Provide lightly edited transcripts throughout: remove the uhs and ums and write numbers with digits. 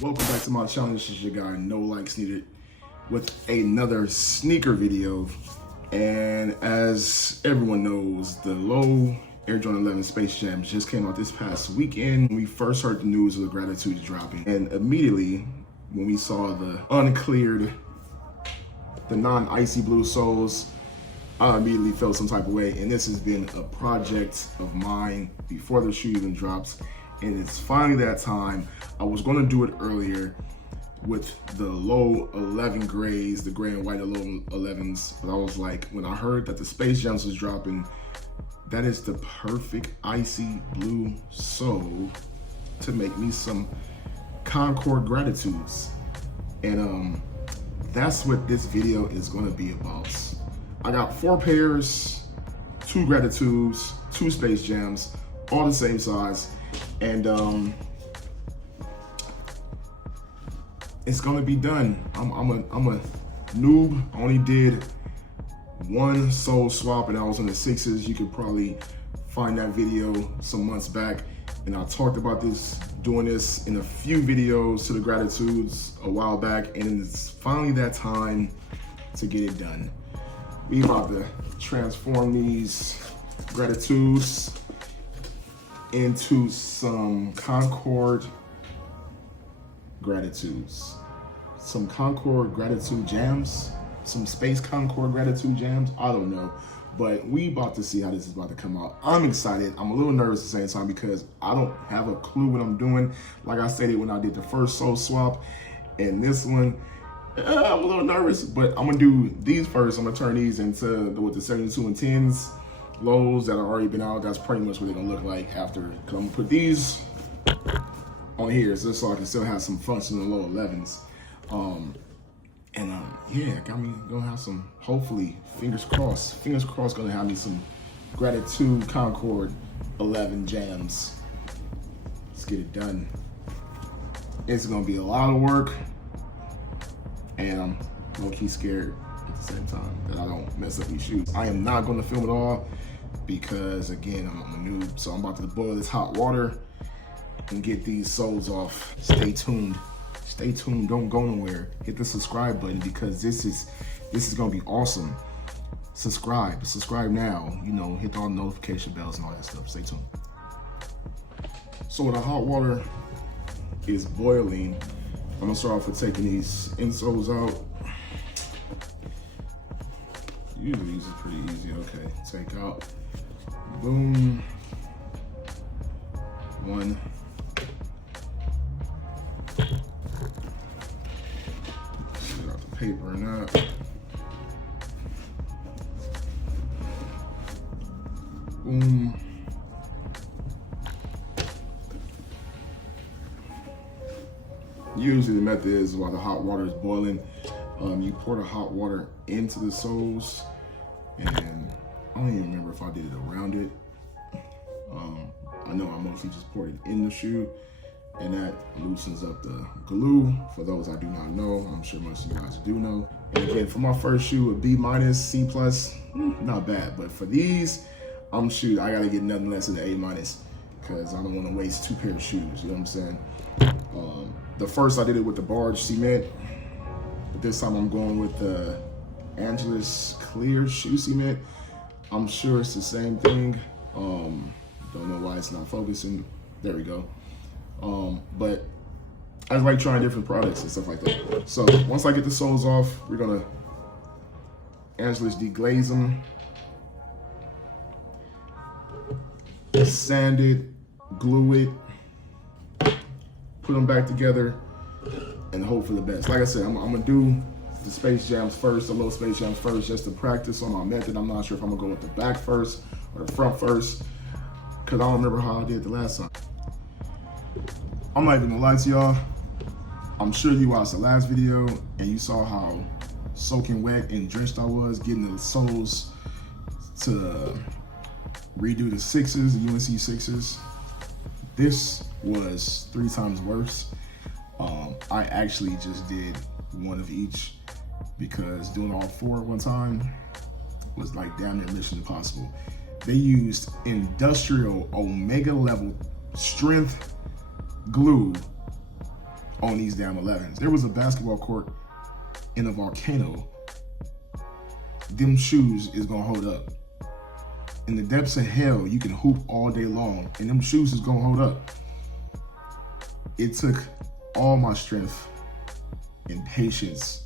Welcome back to my channel. This is your guy, No Likes Needed, with another sneaker video. And as everyone knows, the low Air Jordan 11 Space Jam just came out this past weekend. We first heard the news of the Gratitude dropping, and immediately when we saw the uncleared, the non-icy blue soles, I immediately felt some type of way. And this has been a project of mine before the shoe even drops. And it's finally that time. I was gonna do it earlier with the low 11 grays, the gray and white low 11s, but I was like, when I heard that the Space Jams was dropping, that is the perfect icy blue sole to make me some Concord Gratitudes. And that's what this video is gonna be about. I got 4 pairs, 2 Gratitudes, 2 Space Jams, all the same size. And it's gonna be done. I'm a noob. I only did 1 sole swap, and I was in the 6s. You could probably find that video some months back. And I talked about doing this in a few videos to the Gratitudes a while back, and it's finally that time to get it done. We about to transform these Gratitudes into some Concord Gratitudes. Some Concord Gratitude Jams, some Space Concord Gratitude Jams, I don't know. But we about to see how this is about to come out. I'm excited. I'm a little nervous at the same time because I don't have a clue what I'm doing. Like I stated when I did the first sole swap, and this one, I'm a little nervous, but I'm gonna do these first. I'm gonna turn these into the 72 and 10s. Lows that have already been out. That's pretty much what they're gonna look like after. Cause I'm gonna put these on here so I can still have some functional low 11s. Yeah, got me gonna have some, hopefully, fingers crossed, gonna have me some Gratitude Concord 11 jams. Let's get it done. It's gonna be a lot of work, and I'm low-key scared at the same time that I don't mess up these shoes. I am not gonna film it all because, again, I'm a noob. So I'm about to boil this hot water and get these soles off. Stay tuned. Stay tuned. Don't go nowhere. Hit the subscribe button because this is gonna be awesome. Subscribe now. You know, hit all the notification bells and all that stuff. Stay tuned. So when the hot water is boiling, I'm gonna start off with taking these insoles out. Usually these are pretty easy. Okay, take out. Boom. 1. Get out the paper and that. Boom. Usually the method is while the hot water is boiling, you pour the hot water into the soles, and I don't even remember if I did it around it. I know I mostly just poured it in the shoe, and that loosens up the glue. For those I do not know, I'm sure most of you guys do know. And again, for my first shoe, a B-, C+, not bad. But for these, I gotta get nothing less than an A- because I don't want to waste 2 pairs of shoes. You know what I'm saying? The first I did it with the Barge cement, but this time I'm going with the Angelus Clear shoe cement. I'm sure it's the same thing. Don't know why it's not focusing. There we go. But I like trying different products and stuff like that. So once I get the soles off, we're gonna Angelus deglaze them, sand it, glue it, put them back together, and hope for the best. Like I said, I'm gonna do the Space Jams first, the low Space Jams first, just to practice on my method. I'm not sure if I'm gonna go with the back first or the front first, because I don't remember how I did the last time. I'm not even gonna lie to y'all. I'm sure you watched the last video and you saw how soaking wet and drenched I was getting the soles to redo the 6s, the UNC 6s. This was 3 times worse. I actually just did 1 of each because doing all 4 at one time was like damn near mission impossible. They used industrial Omega level strength glue on these damn 11s. There was a basketball court in a volcano. Them shoes is gonna hold up. In the depths of hell, you can hoop all day long, and them shoes is gonna hold up. It took all my strength and patience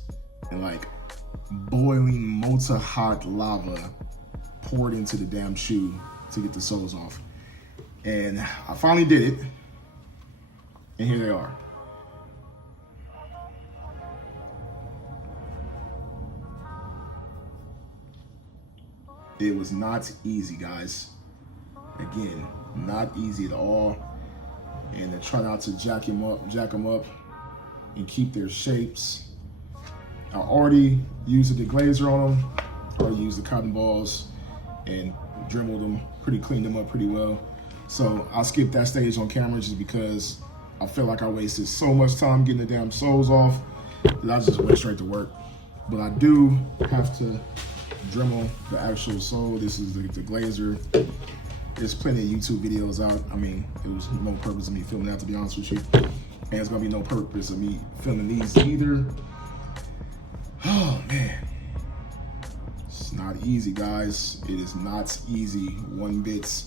and like boiling molten hot lava poured into the damn shoe to get the soles off. And I finally did it, and here they are. It was not easy, guys. Again, not easy at all. And to try not to jack them up, and keep their shapes. I already used the deglazer on them. I already used the cotton balls and dremeled them, cleaned them up pretty well. So I skipped that stage on camera just because I feel like I wasted so much time getting the damn soles off that I just went straight to work. But I do have to Dremel the actual sole. This is the glazer. There's plenty of YouTube videos out. I mean, it was no purpose of me filming that, to be honest with you. And it's gonna be no purpose of me filming these either. Oh man, it's not easy, guys. It is not easy one bit.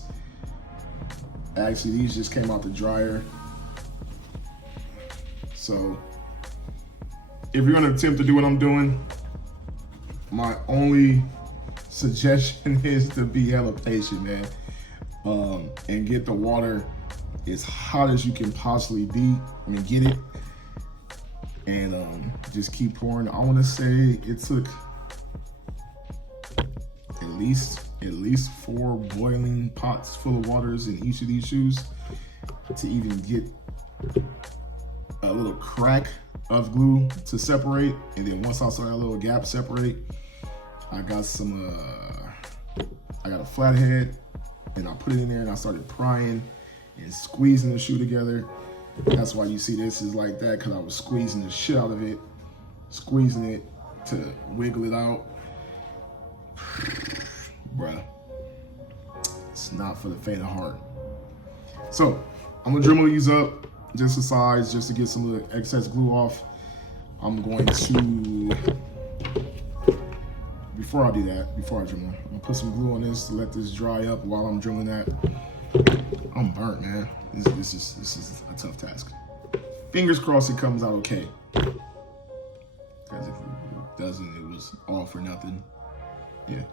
Actually, these just came out the dryer. So if you're gonna attempt to do what I'm doing, my only suggestion is to be hella patient, man, and get the water as hot as you can possibly be. I mean, get it, and just keep pouring. I want to say it took at least 4 boiling pots full of waters in each of these shoes to even get a little crack of glue to separate. And then once I saw that little gap separate, I got I got a flathead, and I put it in there and I started prying and squeezing the shoe together. That's why you see this is like that, because I was squeezing the shit out of it, squeezing it to wiggle it out. Bruh, it's not for the faint of heart. So I'm gonna Dremel these up just the size, just to get some of the excess glue off. I'm going to, before I Dremel, I'm gonna put some glue on this to let this dry up while I'm Dremeling that. I'm burnt, man. This is a tough task. Fingers crossed it comes out okay. Because if it doesn't, it was all for nothing. Yeah.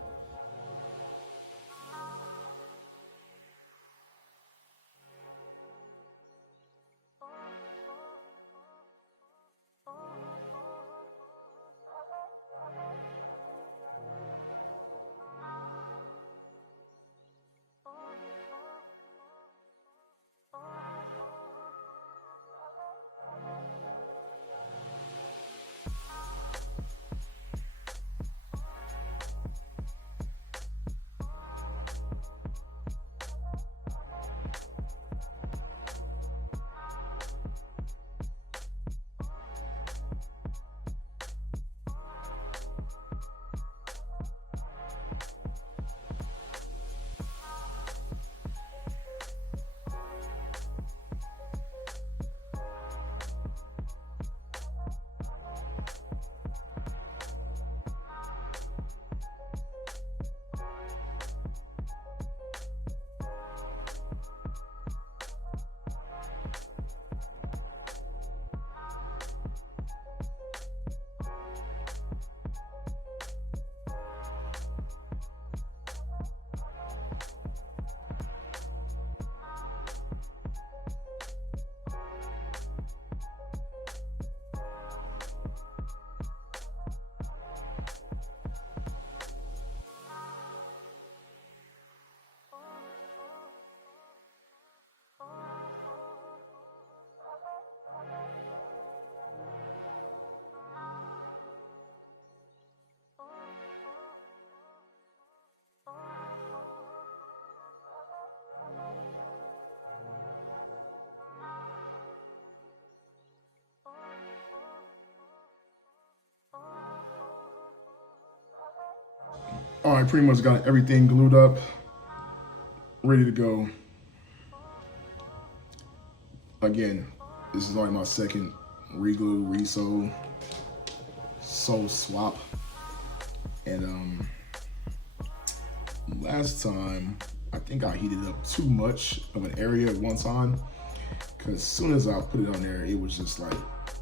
All right, pretty much got everything glued up, ready to go. Again, this is only my second reglue, resew, sew, swap. And last time, I think I heated up too much of an area at one time, because as soon as I put it on there, it was just like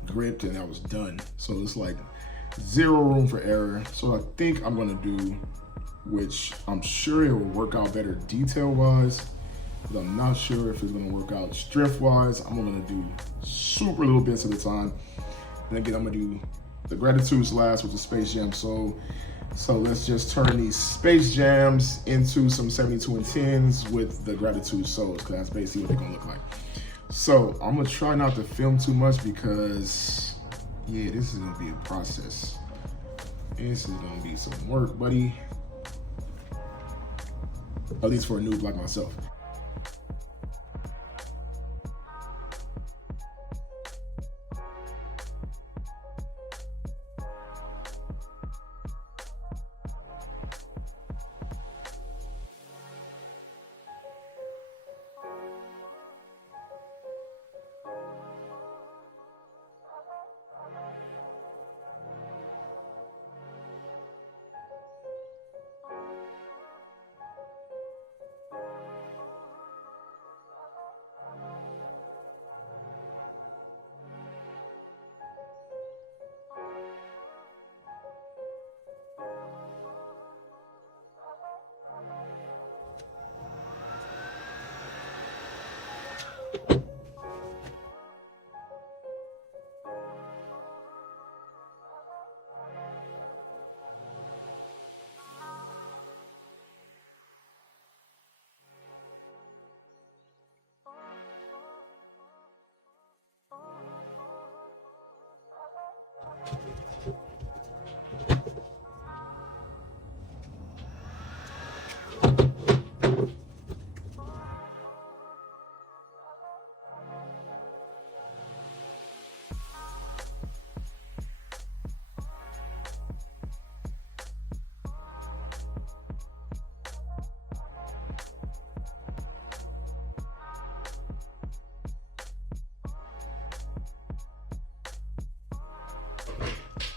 gripped and I was done. So it's like zero room for error. So I think I'm gonna do, which I'm sure it will work out better detail wise, but I'm not sure if it's gonna work out strength wise. I'm gonna do super little bits at a time. And again, I'm gonna do the Gratitudes last with the Space Jam Soul. So let's just turn these Space Jams into some 72 and 10s with the Gratitude Souls, because that's basically what they're gonna look like. So I'm gonna try not to film too much because, yeah, this is gonna be a process. This is gonna be some work, buddy. At least for a noob like myself.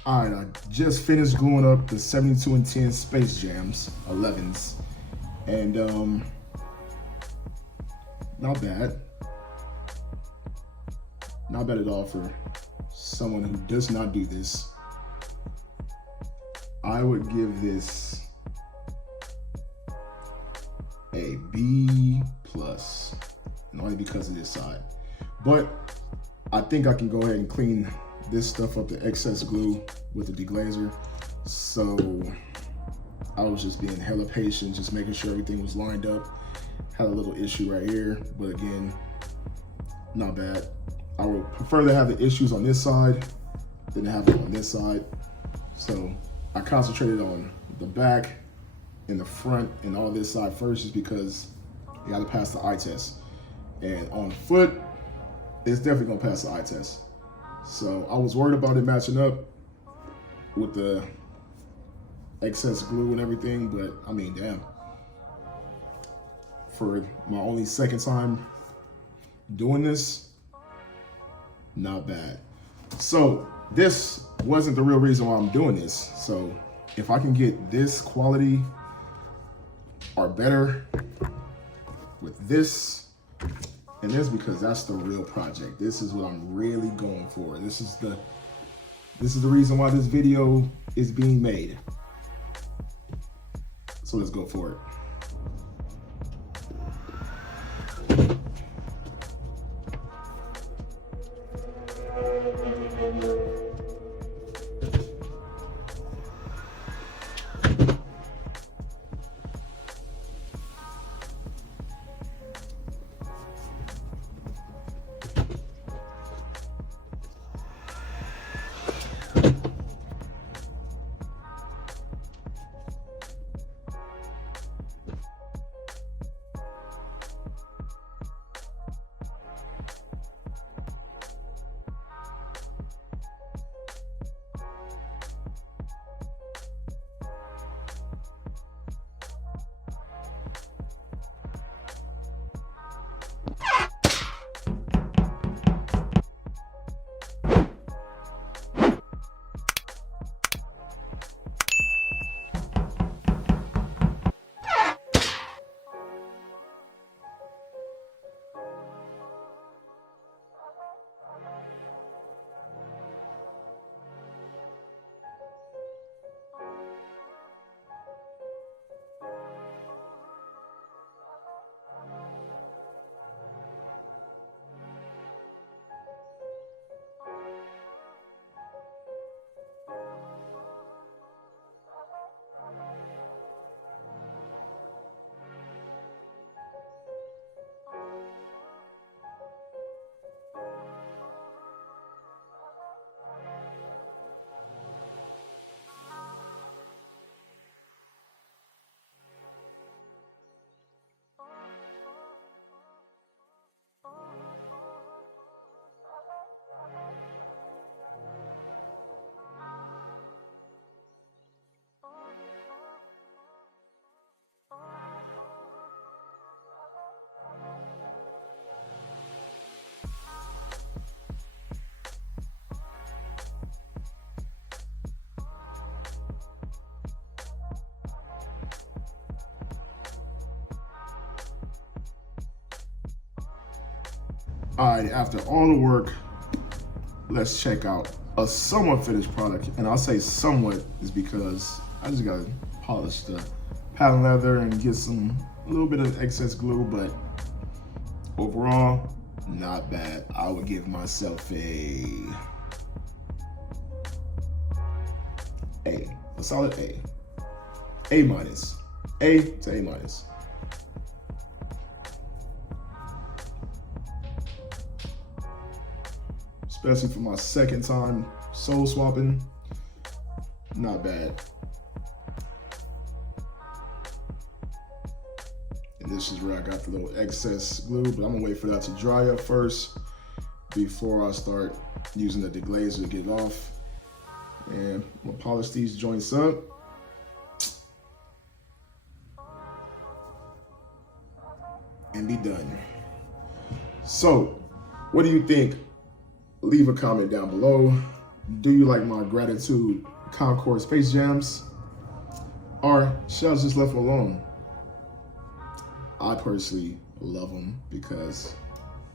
All right, I just finished gluing up the 72 and 10 Space Jams, 11s, and not bad. Not bad at all for someone who does not do this. I would give this a B+, and only because of this side. But I think I can go ahead and clean this stuff up, the excess glue with the deglazer. So I was just being hella patient, just making sure everything was lined up. Had a little issue right here, but again, not bad. I would prefer to have the issues on this side than to have them on this side. So I concentrated on the back and the front and all this side first, just because you gotta pass the eye test. And on foot, it's definitely gonna pass the eye test. So I was worried about it matching up with the excess glue and everything, but I mean, damn. For my only second time doing this, not bad. So this wasn't the real reason why I'm doing this. So if I can get this quality or better with this and this, because that's the real project. This is what I'm really going for. This is the reason why this video is being made. So let's go for it. All right, after all the work, let's check out a somewhat finished product. And I'll say somewhat is because I just gotta polish the patent leather and get a little bit of excess glue, but overall, not bad. I would give myself a solid A. A minus. A to A minus. Especially for my second time sole swapping, not bad. And this is where I got the little excess glue, but I'm gonna wait for that to dry up first before I start using the deglazer to get it off. And I'm gonna polish these joints up. And be done. So, what do you think? Leave a comment down below. Do you like my Gratitude Concord Space Jams? Or should I just left them alone? I personally love them because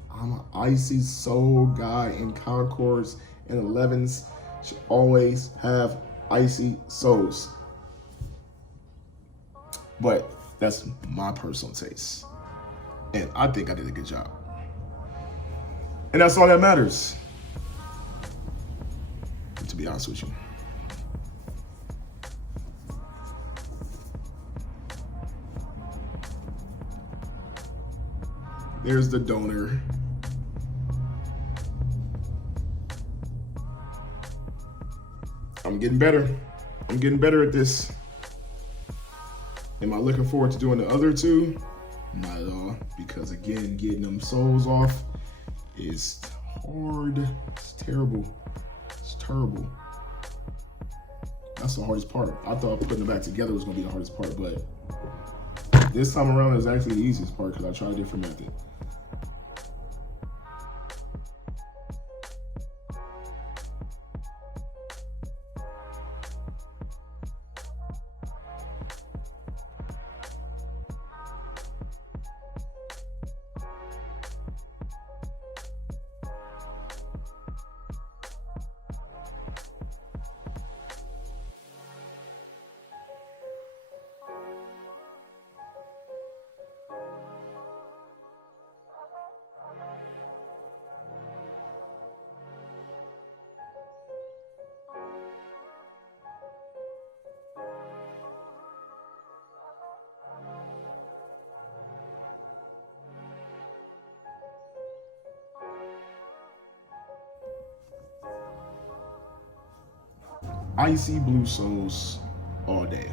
I'm an icy soul guy, and Concords and 11s should always have icy soles. But that's my personal taste. And I think I did a good job. And that's all that matters, to be honest with you. There's the donor. I'm getting better. I'm getting better at this. Am I looking forward to doing the other two? Not at all, because again, getting them soles off is hard. It's terrible. It's terrible. That's the hardest part. I thought putting them back together was gonna be the hardest part, but this time around is actually the easiest part because I tried a different method. Icy blue soles all day.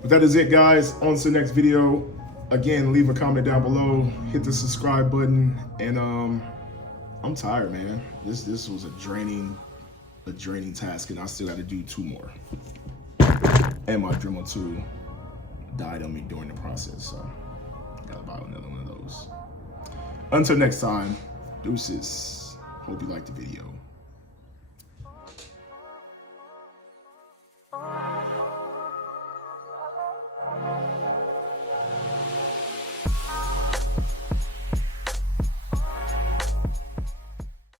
But that is it, guys. On to the next video. Again, leave a comment down below, hit the subscribe button, and I'm tired, man. This was a draining task, and I still got to do 2 more. And my Dremel 2 died on me during the process, so gotta buy another one of those. Until next time, deuces. Hope you liked the video.